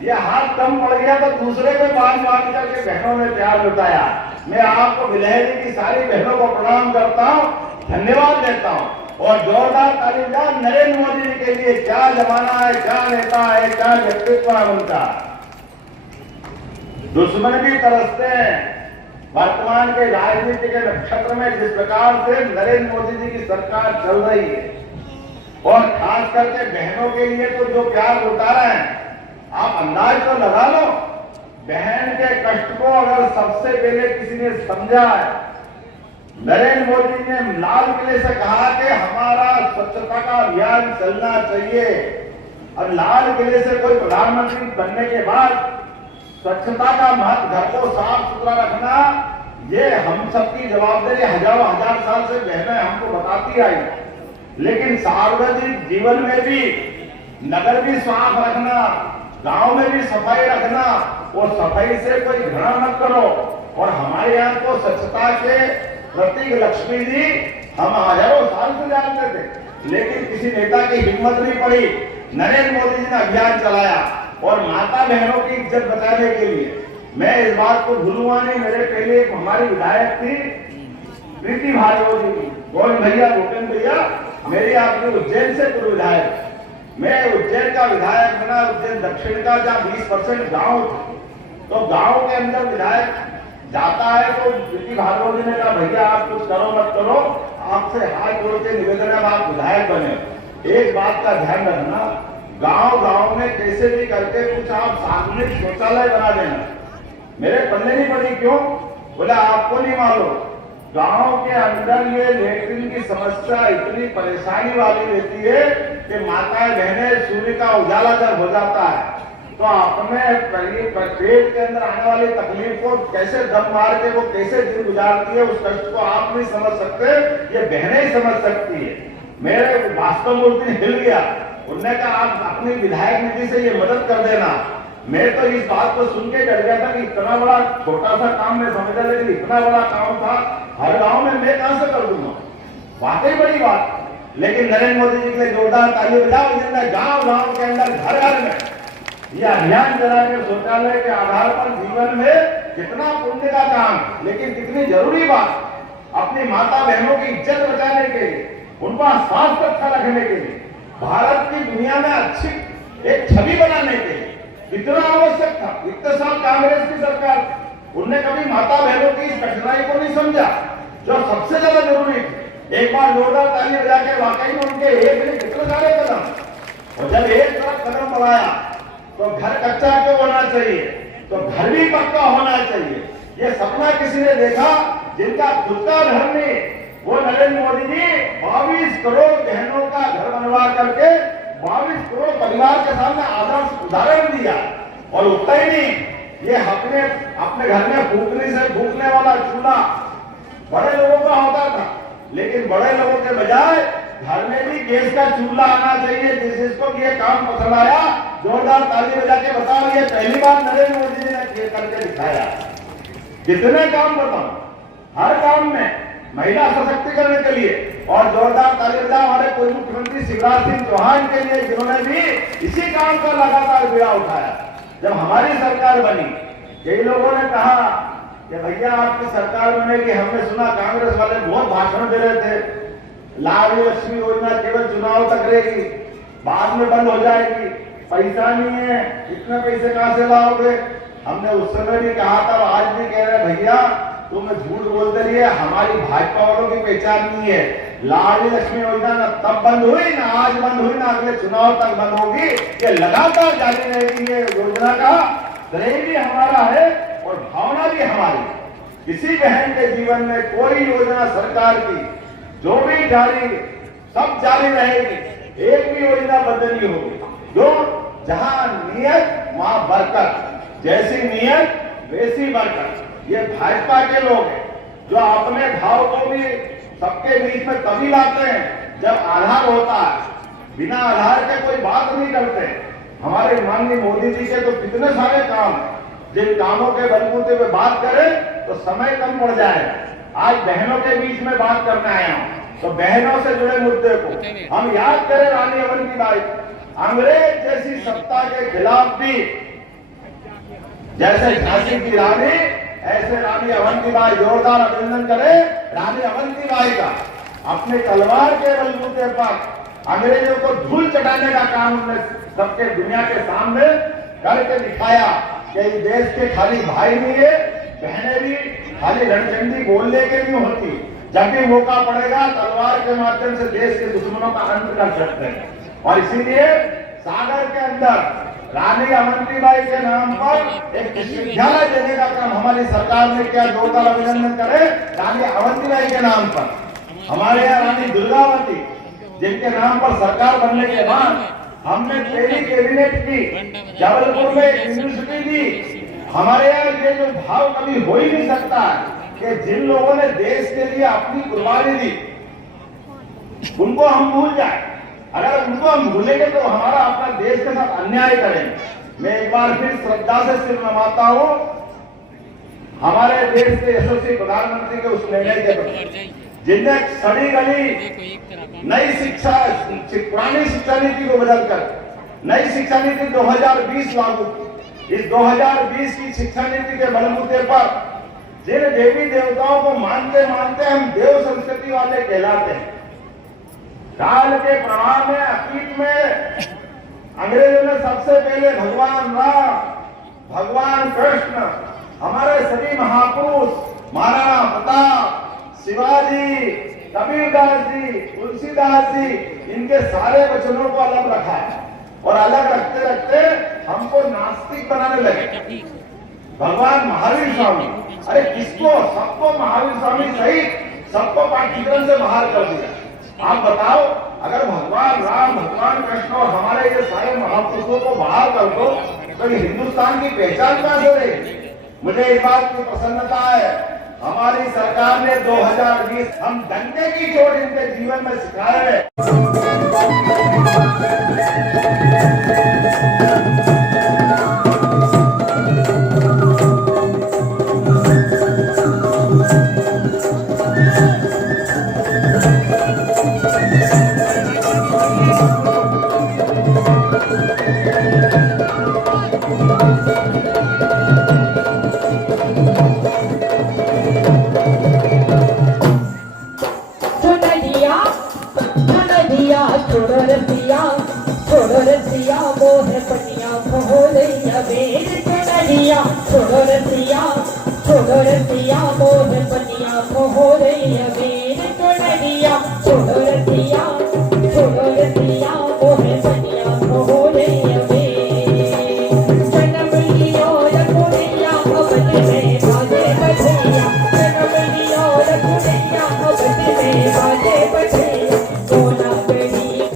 ये हाथ कम पड़ गया तो दूसरे को बांध करके बहनों ने प्यार लुटाया। मैं आपको बिलहरी की सारी बहनों को प्रणाम करता हूँ, धन्यवाद देता हूँ और जोरदार ताली बजाओ नरेंद्र मोदी जी के लिए। क्या जमाना है, क्या नेता है, क्या व्यक्तित्व है उनका। दुश्मन भी तरसते हैं। वर्तमान के राजनीति के नक्षत्र में जिस प्रकार से नरेंद्र मोदी जी की सरकार चल रही है और खास करके बहनों के लिए तो जो प्यार लुटा रहे हैं, आप अंदाज तो लगा लो। बहन के कष्ट को अगर सबसे पहले किसी ने समझा है, नरेंद्र मोदी ने लाल किले से कहा कि हमारा स्वच्छता का अभियान चलना चाहिए। और लाल किले से कोई प्रधानमंत्री बनने के बाद स्वच्छता का महत्व, घर को साफ सुथरा रखना, ये हम सबकी जवाबदारी हजारों हजार साल से बहनें हमको बताती आई। लेकिन सार्वजनिक जीवन में भी नगर भी साफ रखना, गांव में भी सफाई रखना और सफाई से कोई घृणा मत करो। और हमारे यहाँ तो स्वच्छता के प्रतीक लक्ष्मी जी हम हजारों साल से जानते थे, लेकिन किसी नेता की हिम्मत नहीं पड़ी। नरेंद्र मोदी जी ने अभियान चलाया और माता बहनों की इज्जत बचाने के लिए। मैं इस बात को भूलूंगा नहीं। मेरे पहले एक हमारी विधायक थी प्रीति भार्गव जी, गोविंद भैया, भूपेंद्र भैया, मेरी आपकी उज्जैन से पूर्व विधायक। मैं उज्जैन का विधायक बना, उज्जैन दक्षिण का, जहाँ 20% गांव, तो गांव के अंदर विधायक जाता है तो प्रीति भार्गव जी ने कहा भैया आप कुछ करो मत करो, आपसे हाथ जोड़ के निवेदन है आप विधायक बने। एक बात का ध्यान रखना, गांव गांव में कैसे भी करके कुछ आप सार्वजनिक शौचालय बना देना। मेरे पल्ले नहीं पड़ी, क्यों बोला आपको नहीं मालूम, गांव के अंदर ये लेटरिन की समस्या इतनी परेशानी वाली रहती है कि माताएं बहनें सूर्य का उजाला जब हो जाता है तो अपने पेट के अंदर आने वाली तकलीफ को कैसे दम मार के वो कैसे दिन गुजारती है, उस कष्ट को आप नहीं समझ सकते, ये बहनें ही समझ सकती है। मेरे वास्तव में उस दिन हिल गया। उन्होंने कहा आप अपनी विधायक निधि से ये मदद कर देना। मैं तो इस बात को सुन के डर गया था कि इतना बड़ा छोटा सा काम मैं समझा, लेकिन इतना बड़ा काम था हर गांव में मैं कहां से कर दूंगा। वाकई बड़ी बात। लेकिन नरेंद्र मोदी जी के लिए जोरदार ताली बजाओ। गांव गांव के अंदर घर घर में यह अभियान चला के शौचालय के आधार पर जीवन में कितना पुण्य का काम, लेकिन कितनी जरूरी बात। अपनी माता बहनों की इज्जत बचाने के लिए, उनका स्वास्थ्य अच्छा रखने के लिए, भारत की दुनिया में अच्छी एक छवि बनाने के लिए कितना आवश्यक था। इतने साल कांग्रेस की सरकार, उनने कभी माता बहनों की इस कठिनाई को नहीं समझा जो सबसे ज्यादा जरूरी थी। एक बार जोरदार ताली बजा के वाकई में उनके एक ने कितने सारे कदम, और जब एक तरफ कदम बढ़ाया तो घर कच्चा क्यों होना चाहिए, तो घर भी पक्का होना चाहिए। ये सपना किसी ने देखा जिनका खुद का घर नहीं, वो नरेंद्र मोदी जी 22 करोड़ बहनों का घर बनवा करके 22 करोड़ परिवार के सामने आदर्श उदाहरण दिया। और उतना ही नहीं, ये अपने घर में फूकने से फूकने वाला चूल्हा बड़े लोगों का होता था, लेकिन बड़े लोगों के बजाय घर में भी गैस का चूल्हा आना चाहिए। जिसको ये काम पसंद आया जोरदार ताली बजा के बताओ, ये पहली बार नरेंद्र मोदी जी ने करके दिखाया। कितने काम बताओ, हर काम में महिला सशक्तिकरण के लिए। और जोरदार ताली बजाओ हमारे पूर्व मुख्यमंत्री शिवराज सिंह चौहान के लिए, जिन्होंने भी इसी काम का लगातार बीड़ा उठाया। जब हमारी सरकार बनी, कई लोगों ने कहा कि भैया आपकी सरकार बनेगी, हमने सुना कांग्रेस वाले बहुत भाषण दे रहे थे, लाडली लक्ष्मी योजना केवल चुनाव तक रहेगी, बाद में बंद हो जाएगी, पैसा नहीं है, इतने पैसे कहां से लाओगे। हमने उस समय भी कहा था, आज भी कह रहे भैया तुम झूठ बोलते रहिए, हमारी भाजपा वालों की पहचान नहीं है। लाडली लक्ष्मी योजना न तब बंद हुई, ना आज बंद हुई, ना अगले चुनाव तक बंद होगी। ये लगातार जारी रहेगी। ये योजना का श्रेय भी हमारा है और भावना भी हमारी। किसी बहन के जीवन में कोई योजना सरकार की जो भी जारी, सब जारी रहेगी, एक भी योजना बंद नहीं होगी। जो जहां नियत वहां बरकत, जैसी नियत वैसी बरकत। ये भाजपा के लोग हैं, जो अपने भाव को भी सबके बीच में तभी लाते हैं जब आधार होता है। बिना आधार के कोई बात नहीं करते। हमारे माननीय मोदी जी के तो कितने सारे काम हैं, जिन कामों के बलबूते पे बात करें तो समय कम पड़ जाएगा। आज बहनों के बीच में बात करने आया हूं, तो बहनों से जुड़े मुद्दे को हम याद करें। रानी अवंतीबाई अंग्रेज जैसी सत्ता के खिलाफ भी, जैसे झांसी की रानी, ऐसे रानी अवंतीबाई, जोरदार अभिनंदन करें रानी अवंतीबाई का। अपने तलवार के बलबूते पर अंग्रेजों को धूल चटाने का काम उन्होंने सबके दुनिया के सामने करके दिखाया कि इस देश के खाली भाई नहीं है, बहनें भी खाली रणचंडी बोलने के नहीं होती। जब भी मौका पड़ेगा तलवार के माध्यम से देश के दुश्मनों का अंत कर सकते हैं। और इसीलिए सागर के अंदर रानी अवंतीबाई के नाम पर एक विश्वविद्यालय देने का काम हमारी सरकार ने किया। जोरदार अभिनंदन करें रानी अवंतीबाई के नाम पर। हमारे यहाँ रानी दुर्गावती, जिनके नाम पर सरकार बनने के बाद हमने पहली कैबिनेट की, जबलपुर में यूनिवर्सिटी दी। हमारे यहाँ ये जो भाव कभी हो ही नहीं सकता कि जिन लोगों ने देश के लिए अपनी कुर्बानी दी उनको हम भूल जाए। अगर उनको हम भूलेंगे तो हमारा अपना देश के साथ अन्याय करेंगे। मैं एक बार फिर श्रद्धा से सिर नवाता हूं हमारे देश के यशस्वी प्रधानमंत्री के उस निर्णय के प्रति, जिनने सड़ी गली नई शिक्षा, पुरानी शिक्षा नीति को बदलकर नई शिक्षा नीति 2020 लागू की। इस 2020 की शिक्षा नीति के बलबूते पर जिन देवी देवताओं को मानते मानते हम देव संस्कृति वाले कहलाते हैं। काल के प्रवाह में, अतीत में अंग्रेजों ने सबसे पहले भगवान राम, भगवान कृष्ण, हमारे सभी महापुरुष महाराणा प्रताप, शिवाजी, कबीरदास जी, तुलसीदास जी, इनके सारे वचनों को अलग रखा है। और अलग रखते रखते हमको नास्तिक बनाने लगे। भगवान महावीर स्वामी, अरे किसको, सबको महावीर स्वामी सहित सबको पाठ्यक्रम से बाहर कर दिया। आप बताओ, अगर भगवान राम, भगवान कृष्ण और हमारे ये सारे महापुरुषों को बाहर कर दो तो ये हिंदुस्तान की पहचान कहां से रहेगी। मुझे इस बात की प्रसन्नता है, हमारी सरकार ने 2020 हम डंके की चोट इनके जीवन में सिखाया है। जन्म लियो रघुरिया